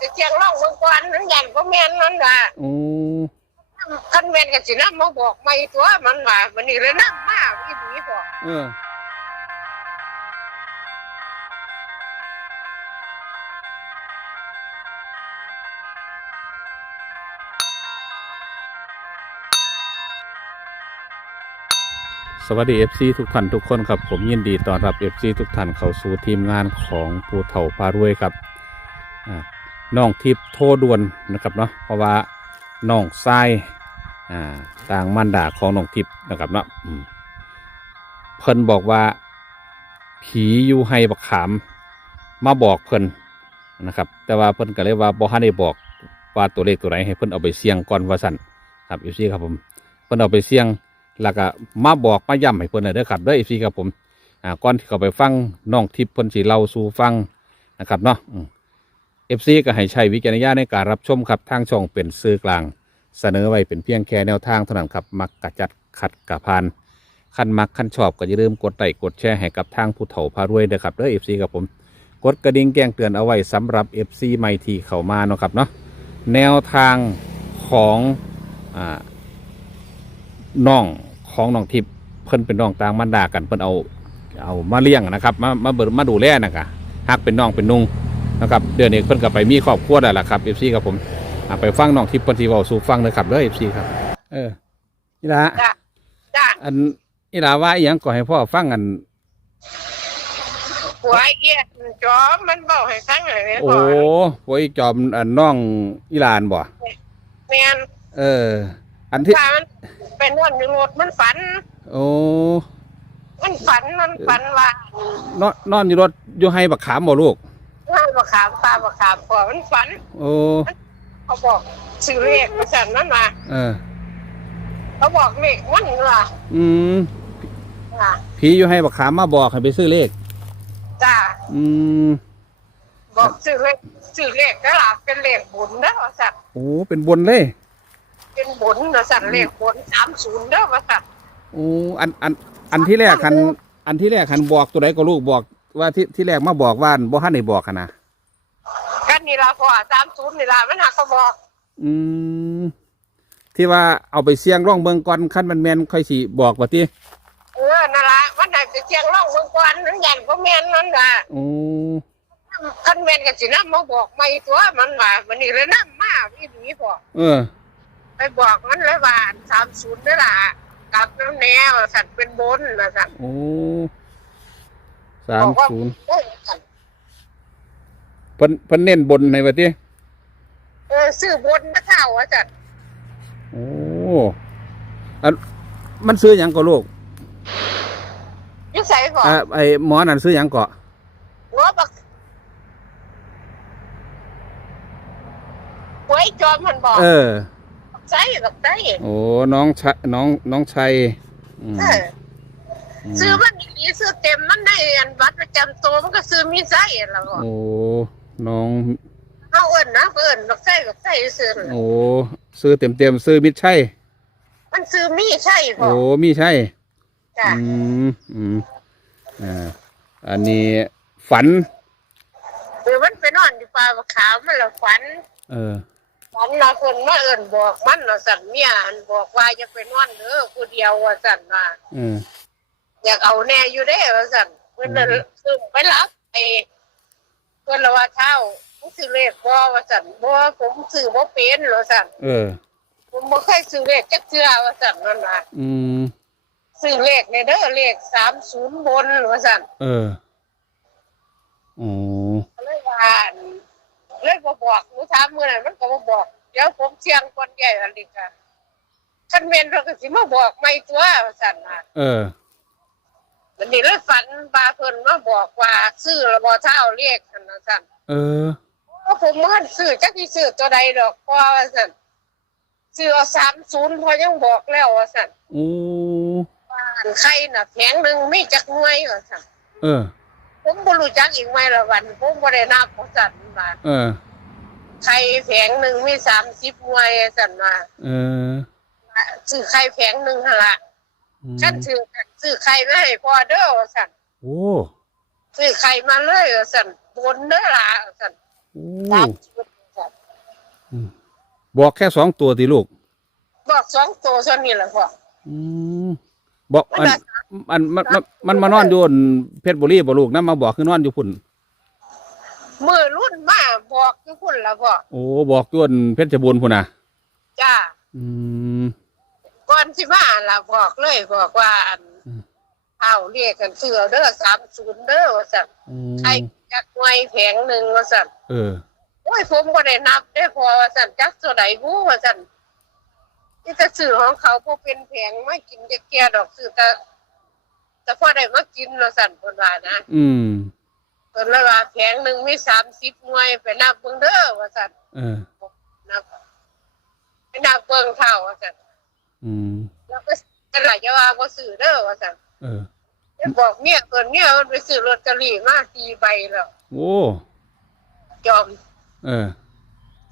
จะเชียงร่องเมืองกวนนั่นยันก็แม่นนั่นว่าโอ้คันแม่นก็สินำมาบอกไม่ตัวมันว่าวันนี้เลยนำมาอีหลีบอกเออสวัสดี FC ทุกท่านทุกคนครับผมยินดีต้อนรับ FC ทุกท่านเข้าสู่ทีมงานของปูเถาพารวยครับอ่า น้องทิพย์โทรด่วนนะครับเนาะเพราะว่าน้องทรายอ่าต่างมันดาของน้องทิพย์นะครับเนาะเพิ่นบอกว่า ผีอยู่ให้บักขาม มาบอกเพิ่นนะครับ แต่ว่าเพิ่นก็เลยว่าบ่ทันได้บอกว่าตัวเลขตัวไหนให้เพิ่นเอาไปเสี่ยงก่อนว่าสั่นครับ FC ครับผมเพิ่นเอาไปเสี่ยงแล้วก็มาบอกมาย้ำให้เพิ่นนะเด้อครับเด้อ FC ครับผมอ่าก่อนที่เขาไปฟังน้องทิพย์เพิ่นสิเล่าสู่ฟังนะครับเนาะ เอืม FC ก็ให้ใช้วิจารณญาณในการรับชมครับทางช่องเป็นสื่อกลาง เสนอไว้เป็นเพียงแค่แนวทางเท่านั้นครับมักกะจัดขัดกะพานขั้นมักขั้นชอบก็อย่าลืมกดไลค์กดแชร์ให้กับทางผู้เฒ่าพารวยเด้อครับเด้อ FC ครับผม กดกระดิ่งแจ้งเตือนเอาไว้สำหรับ FC ใหม่ที่เข้ามาเนาะครับเนาะแนวทางของอ่าน้องของน้องทิพย์เพิ่นเป็นน้องต่างมันดากันเพิ่นเอาเอามาเลี้ยงนะครับมามาเบิดมาดูแลนะคะหากเป็นน้องเป็นนุ่ง นะครับเดือนนี้เพิ่นก็ไปมีครอบครัวแล้วล่ะครับเอฟซีครับผมอะไปฟังน้องทิพย์เพิ่นสิเว้าสู่ฟังเลยครับเด้อเอฟซีครับ เอออีหลาจ้ะจ้ะอันอีหลาว่าอีหยังก็ให้พ่อฟังอัน หัวเอียดจอมมันบอกให้ฟังเลยโอ้โหยจอมอันน้องอีหลานบ่แม่นเออ อันที่ว่ามันเป็นนอนอยู่รถมันฝัน โอ้มันฝันมันฝันว่า นอนนอนอยู่รถอยู่ให้บักขามบ่ลูก งานบักขามปลาบักขามพอมันฝัน โอ้เขาบอกชื่อเลขมาสั่นนั่นมาเออ เขาบอกเลขมันว่ะอืมอะผีอยู่ให้บักขามมาบอกให้ไปซื้อเลข จ้าอืมบอกชื่อเลขชื่อเลขก็ล่ะเป็นเลขบุญเด้อว่าสั่นโอ้เป็นบนเลย เป็นบุญว่าสั่นเลขบุญสามศูนย์เด้อว่าสั่น โอ้อันอันอันที่แรกคันอันที่แรกคันบอกตัวไหนก็ลูกบอก ว่าที่ที่แรกมาบอกว่าอันบ่ทันได้บอกกันนะกันนี่ละพอสามศูนย์นี่ละมันหักเขาบอก อืมที่ว่าเอาไปเสี่ยงร่องเบิ่งก่อนคันมันแม่นค่อยสิบอกว่าติเออนั่นละมันหักจะเชียงร่องเมืองกวนนั่นยันก็แม่นนั่นล่ะโอ้คันแม่นกันสินำมาบอกไม่ตัวมันว่ามันนี่เลยนำมาอีหลีบอกเออ ไปบอกมันเลยว่าสามศูนย์นี่ล่ะกลับน้ำแนวสั่นเป็นบนนะสั่นโอ้ สามศูนย์เออสั่นเพิ่นเพิ่นเน้นบนในว่าติเออซื้อบนนะเท่าว่าสั่นโอ้อันมันซื้อหยังก็ลูกอยุ่ใส่ก่อนอ่าไอ้หมอนั่นซื้อหยังก็หัวบักหวยจอมมันบอกเออ ใส่กับใส่โอ้น้องชัยน้องน้องชัยอืม เออ ซื้อมันดีซื้อเต็มมันได้อันบัตรประจำตัวมันก็ซื้อมีไส้แล้วก็โอ้น้องเอาเอิญนะเอิญบักไส้กับไส้ซื้อน่ะโอ้ซื้อเต็มเต็มๆซื้อมิดชัยมันซื้อมีใช่พอโอ้มีใช่จ้ะอืมอืมอ่าอันนี้ฝัน หรือมันไปนอนอยู่ป่าบักขาวมันละฝันเออ ฝันนะคนมาเอิญบอกมันเนาะสั่นเมียอันบอกว่าจะไปนอนเด้อผู้เดียวว่าสั่นว่า เออ อยากเอาแน่อยู่เด้อว่าสั่นเพิ่นน่ะซื้อไปรับไอ้เพิ่นละว่าเท่าผมซื้อเลขบ่ว่าสั่นบ่ผมซื้อบ่เป็นว่าสั่นเออ ผมบ่เคยซื้อเลขจักเทื่อว่าสั่นนั่นว่าอืมซื้อเลขในเด้อเลขสามศูนย์บนว่าสั่นเออโอ้เลยว่าอั่นเลยบ่บอกหนูถามมื้อนั้นมันก็บ่บอก เดี๋ยวผมเชียงก่อนใหญ่อันนี้ค่ะคันแม่นเราก็สิมาบอกไม่ตัวว่าสั่นน่ะ เออ วันนี้เลยฝันบาเพิ่นมาบอกว่าซื้อระบ่เท่าเลขนั่นน่ะสั่นเออเพราะผมมันซื้อจักสิซื้อตัวใดดอกเพราะว่าสั่นซื้อเอา30พอยังบอกแล้วว่าสั่นโอ้ว่าอันไข่น่ะแผงหนึงมีจักหน่วยว่าสั่นเออ ผมบ่รู้จักอีกไหมละวันผมบ่ได้นับว่าสั่นมาเออไข่แผงหนึ่งมีสามสิบหน่วยสั่นมาเออซื้อไข่แผงหนึ่งหั่นละอืม ฉันซื้อซื้อไข่มาให้พ่อเด้อว่าสั่นโอ้ซื้อไข่มาเลยว่าสั่นบนเด้อล่ะว่าสั่นโอ้สามชุดบอกแค่สองตัวติลูก บอกสองตัวเท่านี้แหละพ่ออืมบอกมันอันได้อันมันมันมันมานอนอยู่อั่นเพชรบุรีบ่ลูกนำมาบอกคือนอนอยู่พุ่น มือรุ่นมาบอกคือคุณละพ่อโอ้บอกอยู่อั่นเพชรบูรณ์พุ่นน่ะจ้า อืม ก่อนที่มาละบอกเลยบอกว่าอันอืม เอาเรียกกันเสือเด้อสามศูนย์เด้อว่าสั่นอืมใครจักไว้แผงหนึ่งว่าสั่นเออ โอ้ยผมก็ได้นับได้พอว่าสั่นจักตัวไหนบู้ว่าสั่นนี่จะสื่อของเขาพวกเป็นแผงไม่กินจะแก่ดอกสื่อแต่แต่พอได้มากินว่าสั่นคนว่านะอืม คนละว่าแผงหนึ่งมีสามสิบหน่วยไปนับเบิ่งเด้อว่าสั่น เออ นับไปนับเบิ่งเท่าว่าสั่น อืมแล้วก็จะไหลจะว่าบ่ซื้อเด้อว่าสั่นเออได้บอกเมียเอินเมียมันไปซื้อลอตเตอรี่มาสี่ใบแล้วโอ้จอมเออ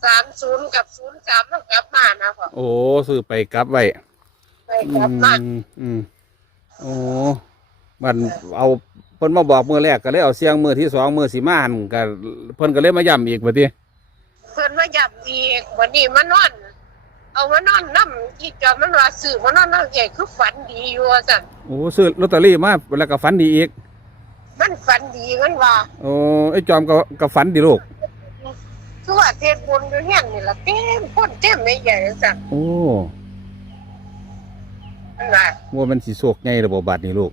สามศูนย์กับศูนย์สามต้องกลับมานะพ่อโอ้ซื้อไปกลับไว้ไปอืกลับมามอืมโอ้มันเอาเพิ่นมาบอกมือแรกก็เลยเอาเสียงมือที่สองมือสีมาหันก็เพิ่นก็เลยมาย้ำอีกบัดนี้เพิ่นมายับอีกวันนี้มานอน เอามานอนน้ำอีจอมมันว่าซื้อมานอนน้ำใหญ่คือฝันดีอยู่ว่าสั่นโอ้ซื้อลอตเตอรี่มาแล้วก็ฝันดีอีก มันฝันดีมันว่าโอ้ไอ้จอมก็ก็ฝันดีลูกคือว่าเทศบุญอยู่เฮียนนี่ล่ะเต็มคนเต็มไม่ใหญ่ว่าสั่นโอ้มันว่าว่ามันสิโศกใหญ่ระบบบาดนี่ลูก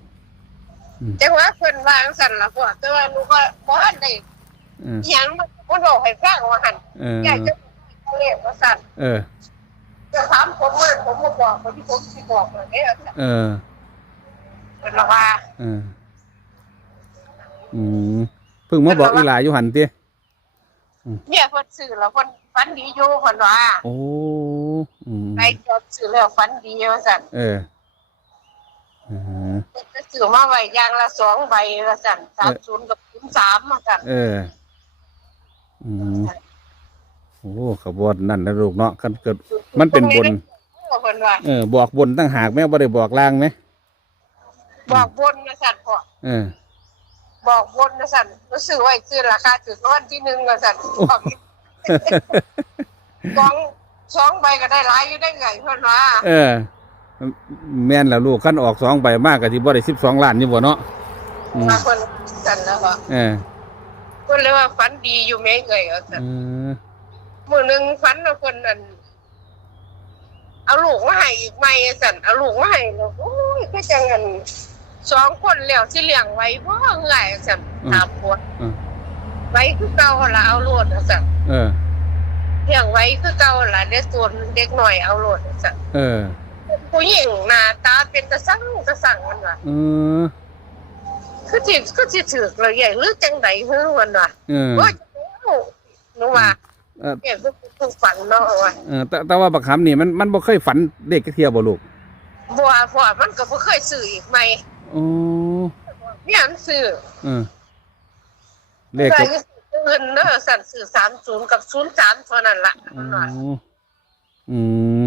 จังว่าเพิ่นว่าจังสั่นล่ะพ่อแต่ว่าหนูก็บ่ทันได้เอออิหยังมันบอกให้ฟังว่าหั่นเออใหญ่จะเรียกว่าสั่นเออ จะถามผมว่าผมมาบอกคนที่ผมสิบอกเลยเนี่ยเออเป็นละว่าเอออืมเพิ่งมาบอกอีหลาอยู่หันติเนี่ยคนสื่อแล้วคนฝันดีอยู่คนว่าโอ้อืมไปจบสื่อแล้วฝันดีว่าสั่นเออเออจะสื่อมาไว้อยางละสองใบละสั่นสามศูนย์กับศูนย์สามมาสั่นเออ อืม โอ้ขบวนนั่นนะลูกเนาะคันเกิดมันเป็นบนคนว่าเออ บอกบนตั้งหากแม่บ่ได้บอกล่างไหมบอกบนนะสั่นพอเออ บอกบนนะสั่นรู้สึกว่าซื้อราคาถึงวันที่หนึ่งนะสั่นบอกสองสองใบก็ได้หลายอยู่ได้ไงเพื่อนว่าเออ แม่นแล้วลูกขั้นออกสองใบมากกะที่บ่ได้สิบสองล้านอยู่บ่เนาะอืมมาคนสั่นแล้วก็เออคนเลยว่าฝันดีอยู่ไหมเอ่ยว่าสั่น เออ มือหนึ่งฝันว่าคนนั้นเอาลูกมาให้อีกไหมสั่นเอาลูกมาให้แล้วโอ้ยก็จังเงินสองคนแล้วที่เลี้ยงไว้บ่ไงสั่นถามปวดไว้คือเก่าละเอาโลดสั่นเออเลี้ยงไว้คือเก่าละเด็กส่วนเด็กหน่อยเอาโลดสั่นเออผู้หญิงหน้าตาเป็นตะสั่งตะสั่งมันว่ะเออคือสิคือสิถือกเลยใหญ่หรือจังไดฮือมันว่ะเออโอ้ยหนูว่า เออ เนี่ยคือฝันเนาะว่าเออแต่แต่ว่าบักคำนี่มันมันบ่เคยฝันเด็กกระเทียบ่ลูกบัวบัวมันก็บ่เคยซื้ออีกไหมโอ้เนี่ยมันซื้อเออเลขใครก็ก็ซื้อเงินเด้อสั่นซื้อสามศูนย์กับศูนย์สามเท่านั้นละอ๋มันว่าออืม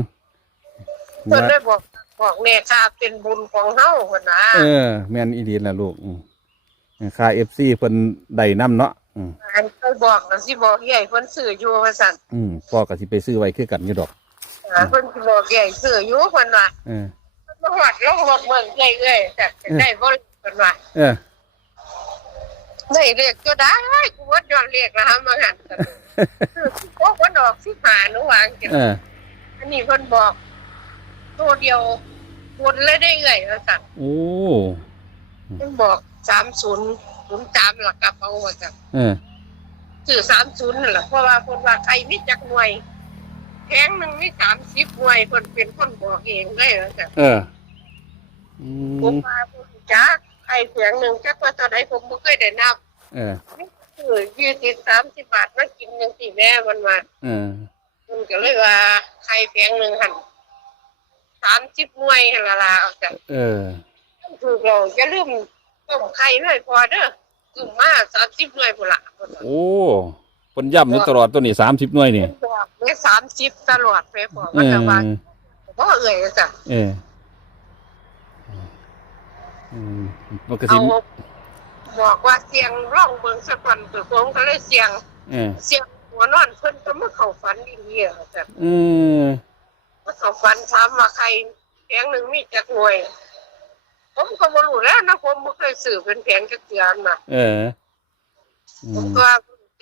เพิ่นว่าได้บอกบอกแม่ค่าเป็นบุญของเฮาเพิ่นว่าเออ แม่นอีดีล่ะลูกอืมค่า FC เพิ่นได้นํเนาะ อืมอันเคยบอกแล้วสิบอกใหญ่เพิ่นซื้ออยู่ว่าสั่นอืมพ่อก็สิไปซื้อไว้คือกันอยู่ดอกอ่าเพิ่นสิบอกใหญ่ซื้ออยู่เพิ่นว่าเออเพิ่นมาฮอดลงรถเมืองใหญ่เอ้ยแต่ได้บ่เพิ่นว่าเออ ได้เลขก็ได้กูว่าย้อนเลขแล้วฮะมาหันกันโอ้คนออกสิหาหนูวาจังซี่เอออันนี้เพิ่นบอก ตัวเดียววนเลยได้เอ่ยว่าสั่นโอ้เพิ่นบอกสาม ศูนย์ศูนย์สามหลักกระเป๋าว่าสั่นเออสื่อสามศูนย์นั่นแหละเพราะว่าคนว่าใครมีจักหน่วยแพงหนึ่งมีสามสิบหน่วยเพิ่นเป็นคนบอกเองได้ว่าสั่นเอออืผมมว่าผมจักไอ้แพงหนึ่งจักว่าตอนไหนผมบ่เคยได้นับเออคือยี่สิบสามสิบบาทมากินยังสี่แม่มันมา เออมันก็เลยว่าใครแพงหนึ่งหันสามสิบหน่วยหั่นละล่ะเอาสั่นเออ ถูกเราอย่าลืมต้มไข่หน่อยพอเด้อ ตุ่มมาสามสิบหน่วยพุ่นละพุ่นล่ะโอ้เพิ่นย้ำอยู่ตลอดตัวนี้30หน่วยนี่บอกไว้สามสิบตลอดไปบอกเอว่าอจะว่าพ่อเอ่ยจ้ะเอออืมปกติเอาบอกว่าเสียงร่องเบิงสักวันคือผมก็เลยเสียง เออเสียงหัวนอนเพิ่นก็มาเข้าฝันอีเดียจ้ะเออมาเข้าฝันถามว่าใครแผงหนึ่งมีจักหน่วย ผมก็บ่รู้แล้วนะผมบ่เคยซื้อเป็นแผงจักเดือนน่ะเอออืผมมก็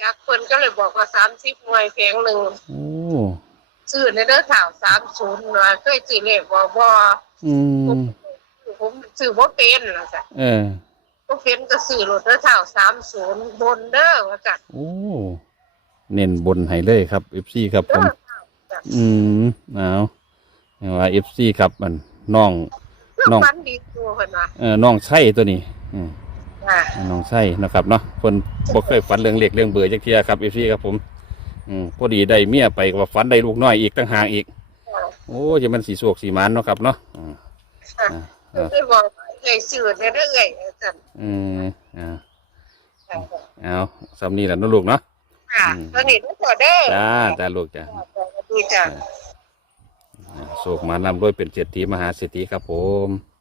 จากเพิ่นก็เลยบอกว่า30หน่วยแผงหนึ่งโอ้ซื้อในเด้อข่าว30น่ะเคยซื้อเลขบ่บ่อืมผมซื้อบ่เป็นล่ะจ้ะเออบ่เป็นก็ซื้อรถเด้อข่าว30บนเด้อว่าจ้ะโอ้เน้นบนให้เลยครับเอฟซีครับผเด้มอข่าวจ้ะอืมเอาว่าเอฟซีครับมันน้อง น้องฝันดีตัวเพิ่นว่าเออน้องใช่ตัวนี้อืมอ่าน้องใช่นะครับเนาะคนบ่เคยฝันเรื่องเล็กเรื่องเบื่อจักเทียครับเอฟซีครับผมอืมพอดีได้เมียไปก็ว่าฝันได้ลูกน้อยอีกตั้งหากอีก โอ้จะมันสีสวกสีมันเนาะครับเนาะอืมค่ะอ่าเคยบอกเอ้ยซื้อในเด้อเอ้ยว่าจ้ะอืมอ่าค่ะเอาสำนีแหละเนาะลูกเนาะค่ะอืมสนิทก็เด้อจ้าจ้าลูกจ้าสวัสดีจ้ะ โศกมานำด้วยเป็นเศรษฐีมหาเศรษฐีครับผม